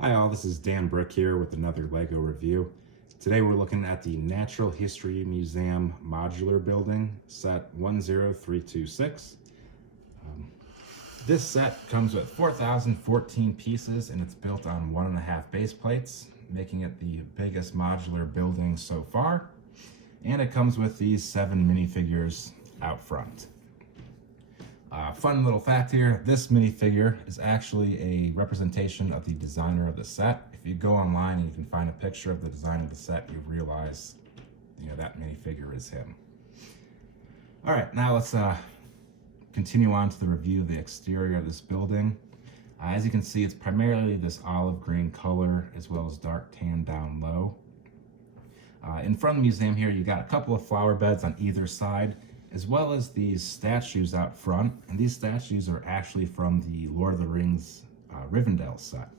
Hi all, this is Dan Brick here with another LEGO review. Today we're looking at the Natural History Museum modular building, set 10326. This set comes with 4,014 pieces and it's built on 1.5 base plates, making it the biggest modular building so far. And it comes with these 7 minifigures out front. Fun little fact here, this minifigure is actually a representation of the designer of the set. If you go online and you can find a picture of the designer of the set, you realize, that minifigure is him. All right, now let's continue on to the review of the exterior of this building. As you can see, it's primarily this olive green color as well as dark tan down low. In front of the museum here, you got a couple of flower beds on either side, as well as these statues out front. And these statues are actually from the Lord of the Rings Rivendell set.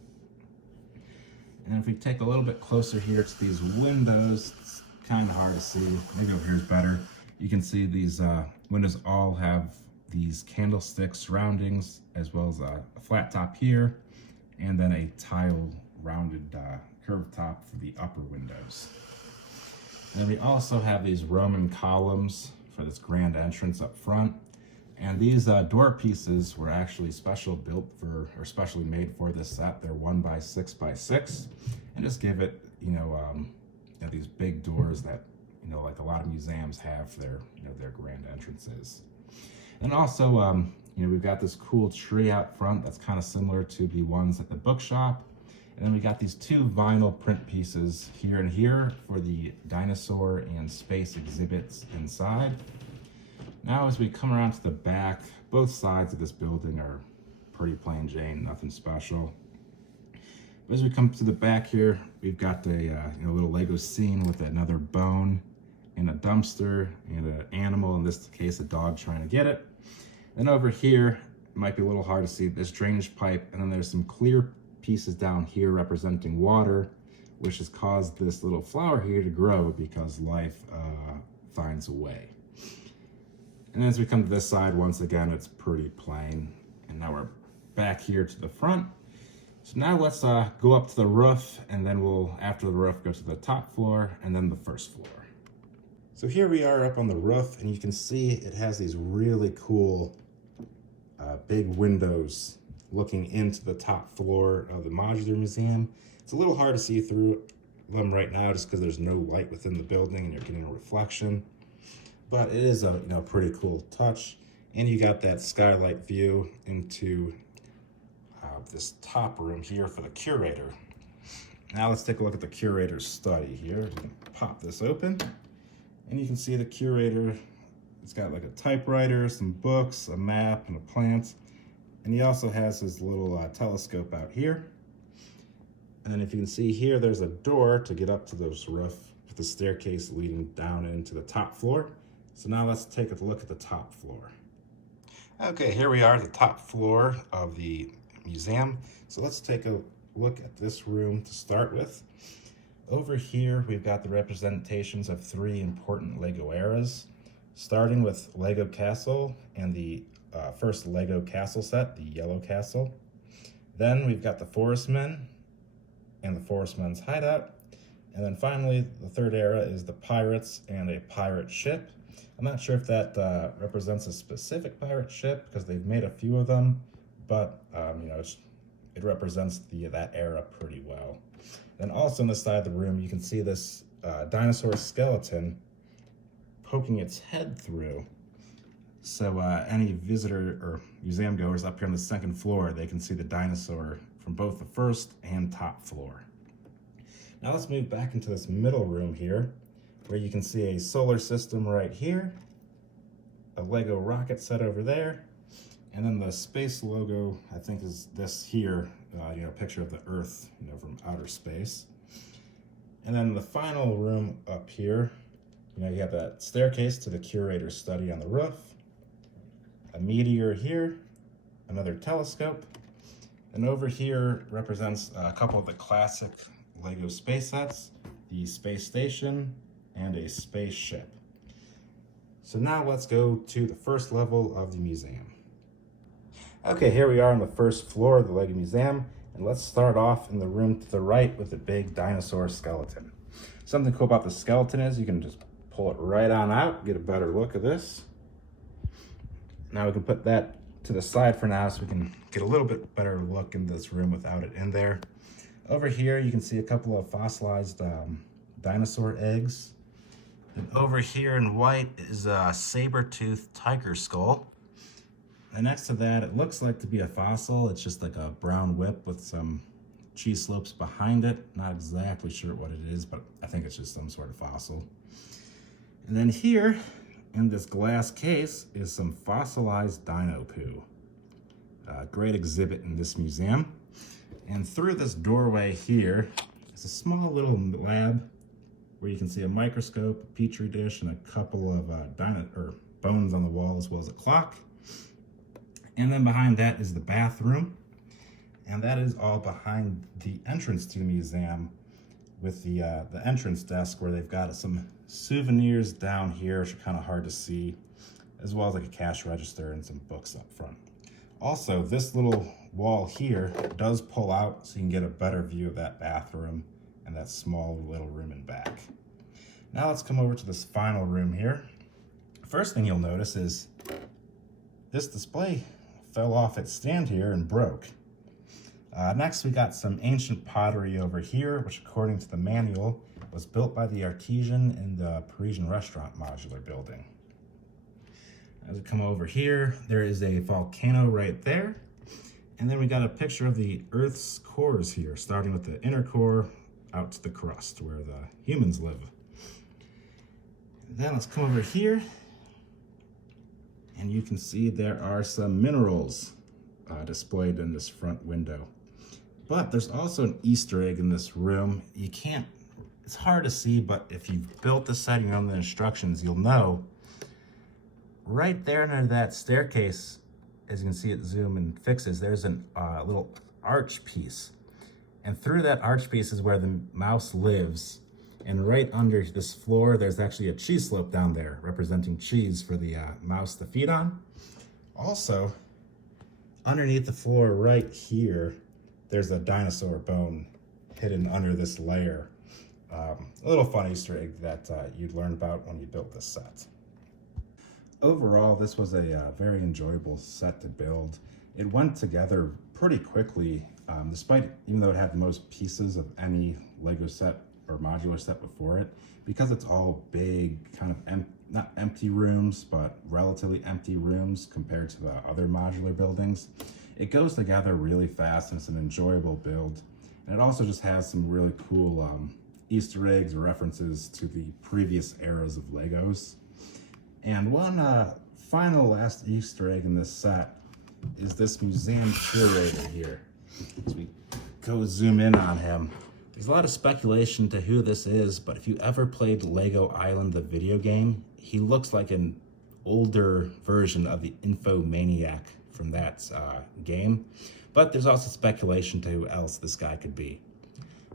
And if we take a little bit closer here to these windows, it's kind of hard to see. Maybe over here is better. You can see these windows all have these candlestick surroundings, as well as a flat top here, and then a tile rounded curved top for the upper windows. And we also have these Roman columns for this grand entrance up front. And these door pieces were actually specially made for this set. They're 1x6x6, and just give it, these big doors that, like a lot of museums have for their grand entrances. And also, we've got this cool tree out front that's kind of similar to the ones at the bookshop. And then we got these 2 vinyl print pieces here and here for the dinosaur and space exhibits inside. Now as we come around to the back, both sides of this building are pretty plain Jane, nothing special. But as we come to the back here, we've got a little Lego scene with another bone and a dumpster and an animal, in this case a dog trying to get it. Then over here, it might be a little hard to see, this drainage pipe, and then there's some clear pieces down here representing water, which has caused this little flower here to grow because life finds a way. And as we come to this side, once again, it's pretty plain. And now we're back here to the front. So now let's go up to the roof, and then we'll, after the roof, go to the top floor and then the first floor. So here we are up on the roof, and you can see it has these really cool big windows looking into the top floor of the modular museum. It's a little hard to see through them right now just because there's no light within the building and you're getting a reflection. But it is a pretty cool touch. And you got that skylight view into this top room here for the curator. Now let's take a look at the curator's study here. You can pop this open and you can see the curator. It's got like a typewriter, some books, a map, and a plant. And he also has his little telescope out here. And then if you can see here, there's a door to get up to this roof with the staircase leading down into the top floor. So now let's take a look at the top floor. Okay, here we are at the top floor of the museum. So let's take a look at this room to start with. Over here, we've got the representations of 3 important LEGO eras, starting with LEGO Castle and the first LEGO Castle set, the Yellow Castle. Then we've got the Forest Men and the Forest Men's hideout. And then finally, the 3rd era is the Pirates and a pirate ship. I'm not sure if that represents a specific pirate ship because they've made a few of them, but it represents that era pretty well. Then also on the side of the room, you can see this dinosaur skeleton poking its head through. So any visitor or museum goers up here on the 2nd floor, they can see the dinosaur from both the 1st and top floor. Now let's move back into this middle room here, where you can see a solar system right here, a Lego rocket set over there, and then the space logo, I think, is this here, picture of the Earth, from outer space. And then the final room up here, you have that staircase to the curator's study on the roof, a meteor here, another telescope, and over here represents a couple of the classic LEGO space sets, the space station and a spaceship. So now let's go to the first level of the museum. Okay, here we are on the first floor of the LEGO Museum, And let's start off in the room to the right with the big dinosaur skeleton. Something cool about the skeleton is you can just pull it right on out, get a better look of this. Now we can put that to the side for now so we can get a little bit better look in this room without it in there. Over here you can see a couple of fossilized dinosaur eggs. And over here in white is a saber-toothed tiger skull. And next to that, it looks like to be a fossil. It's just like a brown whip with some cheese slopes behind it. Not exactly sure what it is, but I think it's just some sort of fossil. And then here in this glass case is some fossilized dino poo. A great exhibit in this museum. And through this doorway here is a small little lab where you can see a microscope, a petri dish, and a couple of bones on the wall, as well as a clock. And then behind that is the bathroom. And that is all behind the entrance to the museum with the entrance desk, where they've got some souvenirs down here, which are kind of hard to see, as well as like a cash register and some books up front. Also, this little wall here does pull out so you can get a better view of that bathroom and that small little room in back. Now let's come over to this final room here. First thing you'll notice is this display fell off its stand here and broke. Next, we got some ancient pottery over here, which according to the manual was built by the artisan in the Parisian restaurant modular building. As we come over here, there is a volcano right there. And then we got a picture of the Earth's cores here, starting with the inner core out to the crust where the humans live. Then let's come over here, and you can see there are some minerals displayed in this front window. But there's also an Easter egg in this room. It's hard to see, but if you've built the set and you know the instructions, you'll know. Right there under that staircase, as you can see it zoom and fixes, there's a little arch piece. And through that arch piece is where the mouse lives. And right under this floor, there's actually a cheese slope down there, representing cheese for the mouse to feed on. Also, underneath the floor right here, there's a dinosaur bone hidden under this layer. A little fun Easter egg that you'd learn about when you built this set. Overall, this was a very enjoyable set to build. It went together pretty quickly, even though it had the most pieces of any Lego set or modular set before it, because it's all big, kind of not empty rooms, but relatively empty rooms compared to the other modular buildings. It goes together really fast, and it's an enjoyable build. And it also just has some really cool Easter eggs or references to the previous eras of Legos. And one last Easter egg in this set is this museum curator here. As we go zoom in on him, there's a lot of speculation to who this is, but if you ever played Lego Island, the video game, he looks like an older version of the Infomaniac from that game. But there's also speculation to who else this guy could be.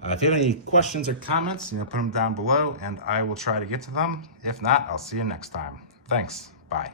If you have any questions or comments, put them down below and I will try to get to them. If not, I'll see you next time. Thanks. Bye.